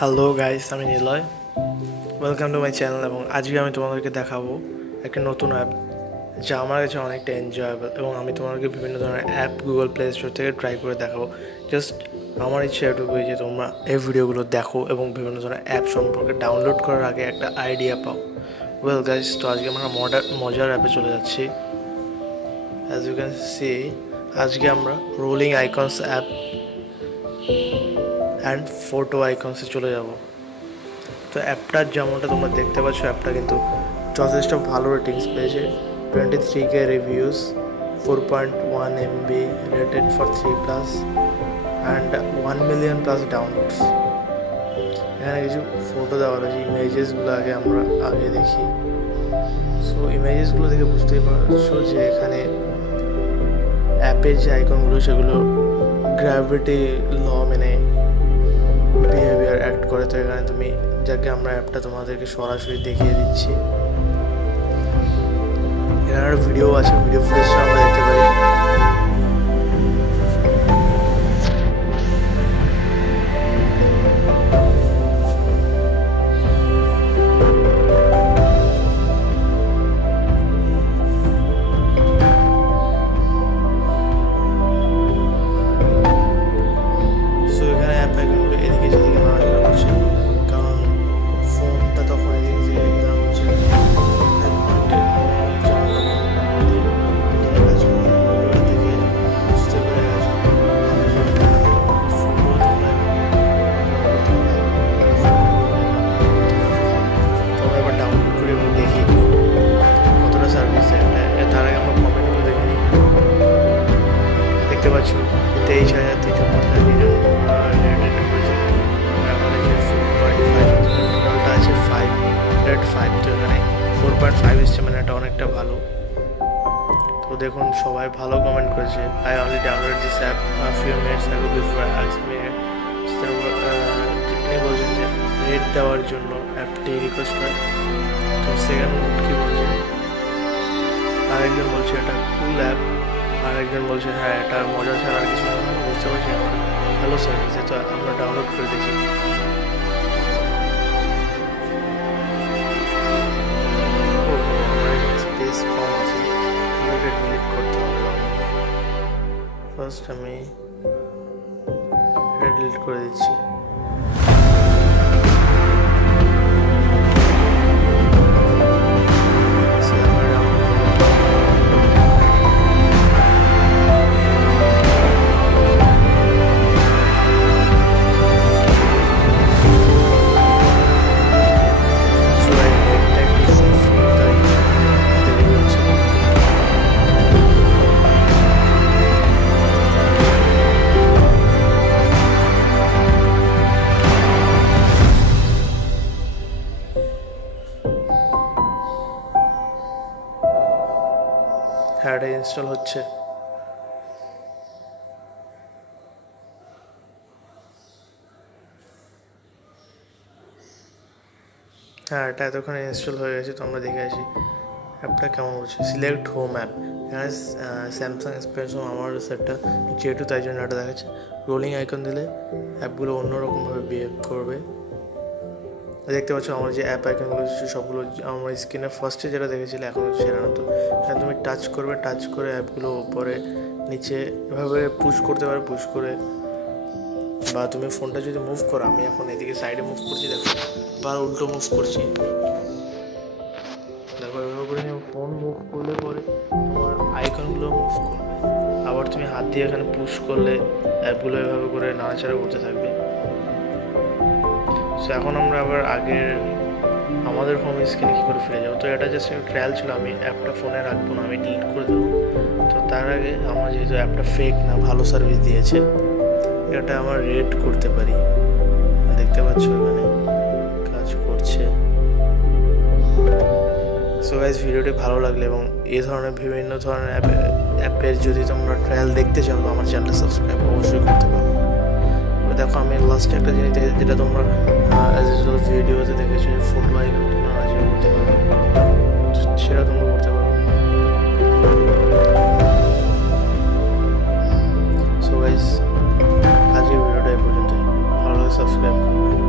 Hello guys, আমি Niloy. Welcome to my channel. এবং আজকে আমি তোমাদেরকে দেখাবো একটা নতুন অ্যাপ যা আমার কাছে অনেকটা এনজয়েবল, এবং আমি তোমাদেরকে বিভিন্ন ধরনের অ্যাপ গুগল প্লে স্টোর থেকে ট্রাই করে দেখাবো। জাস্ট আমার ইচ্ছা এটুকুই যে তোমরা এই ভিডিওগুলো দেখো এবং বিভিন্ন ধরনের অ্যাপ সম্পর্কে ডাউনলোড করার আগে একটা আইডিয়া পাও। ওয়েল গাইস, তো আজকে আমরা মজার অ্যাপে চলে যাচ্ছি। অ্যাজ ইউ ক্যান সি, আজকে আমরা rolling icons app and photo আইকনসে চলে যাব। তো অ্যাপটার যেমনটা তোমরা দেখতে পাচ্ছ, অ্যাপটা কিন্তু যথেষ্ট ভালো রেটিংস পেয়েছে। 23K reviews, 4.1 MB, rated for 3+ and 1 million plus downloads. এখানে কিছু ফটো দেওয়া রয়েছে, ইমেজেসগুলো আগে দেখি। সো ইমেজেসগুলো দেখে বুঝতেই পারছো যে এখানে অ্যাপের যে আইকনগুলো সেগুলো গ্র্যাভিটি ল মেনে বিহেভিয়ার অ্যাক্ট করে। তো এখানে তুমি যাকে আমরা অ্যাপটা তোমাদেরকে সরাসরি দেখিয়ে দিচ্ছি। এখানে ভিডিও আছে, ভিডিও ফুটেজটা আমরা দেখতে পারি। দেখতে পাচ্ছ 23,350 টোটালটা আছে 5 তো এখানে 4.5 এসছে, মানে এটা অনেকটা ভালো। তো দেখুন, সবাই ভালো কমেন্ট করেছে। I only download this app few minutes ago before I ask me. যিনি বলছেন যে রেট দেওয়ার জন্য অ্যাপটি রিকোয়েস্ট করে। তো সেকেন্ড কি বলছে, আরেকজন বলছে এটা কুল অ্যাপ, আরেকজন বলছে হ্যাঁ এটা মজা ছাড়া আর কিছু না। বুঝতে পারছি ভালো সার্ভিস, তো আমরা ডাউনলোড করে দেখি। স্পেস কম আছে, এটাকে ডিলিট করতে হবে। ফার্স্ট আমি এটা ডিলিট করে দিচ্ছি। হ্যাঁ, এটা ইনস্টল হচ্ছে। হ্যাঁ, এটা এতক্ষণ ইনস্টল হয়ে গেছে। তো আমরা দেখে আসি অ্যাপটা কেমন হচ্ছে। সিলেক্ট হোম অ্যাপ, এখানে স্যামসাং স্পেসও আমার সেটটা যেহেতু, তাই জন্য এটা দেখাচ্ছে। রোলিং আইকন দিলে অ্যাপগুলো অন্যরকমভাবে বিহেভ করবে। দেখতে পাচ্ছ আমার যে অ্যাপ আইকনগুলো সবগুলো আমার স্ক্রিনে ফার্স্টে যেটা দেখেছিলে এখন হচ্ছে সেটা না। তো এখানে তুমি টাচ করবে, টাচ করে অ্যাপগুলো উপরে নিচে এভাবে পুশ করতে পারো, পুশ করে। বা তুমি ফোনটা যদি মুভ করো, আমি এখন এদিকে সাইডে মুভ করছি, দেখো বা উল্টো মুভ করছি, দেখো এভাবে করে ফোন মুভ করলে পরে তোমার আইকনগুলো মুভ করবে। আবার তুমি হাত দিয়ে এখানে পুশ করলে অ্যাপগুলো এভাবে করে নাড়াচাড়া করতে থাকবে। সো এখন আমরা আবার আগের আমাদের হোম স্ক্রিনে কী করে ফিরে যাবো। তো এটা জাস্ট একটা ট্রায়াল ছিল, আমি অ্যাপটা ফোনে রাখবো না, আমি ডিলিট করে দেবো। তো তার আগে আমার যেহেতু অ্যাপটা ফেক না, ভালো সার্ভিস দিয়েছে, এটা আমার রেট করতে পারি। দেখতে পাচ্ছ এখানে কাজ করছে। সো গাইস, ভিডিওটি ভালো লাগলে এবং এই ধরনের বিভিন্ন ধরনের অ্যাপের যদি তোমরা ট্রায়াল দেখতে চাও, তো আমার চ্যানেলটা সাবস্ক্রাইব অবশ্যই করতে পারো। দেখো, আমি লাস্টে একটা জিনিস দেখেছি যেটা তোমরা অ্যাজ ইউজুয়াল ভিডিওতে দেখেছো, যে ফটো আইকন তোমরা নাচিয়ে করতে পারো, সেটা তোমরা করতে পারো। সো গাইস, আজকের ভিডিওটা এই পর্যন্তই। ভালো লাগে সাবস্ক্রাইব করবে।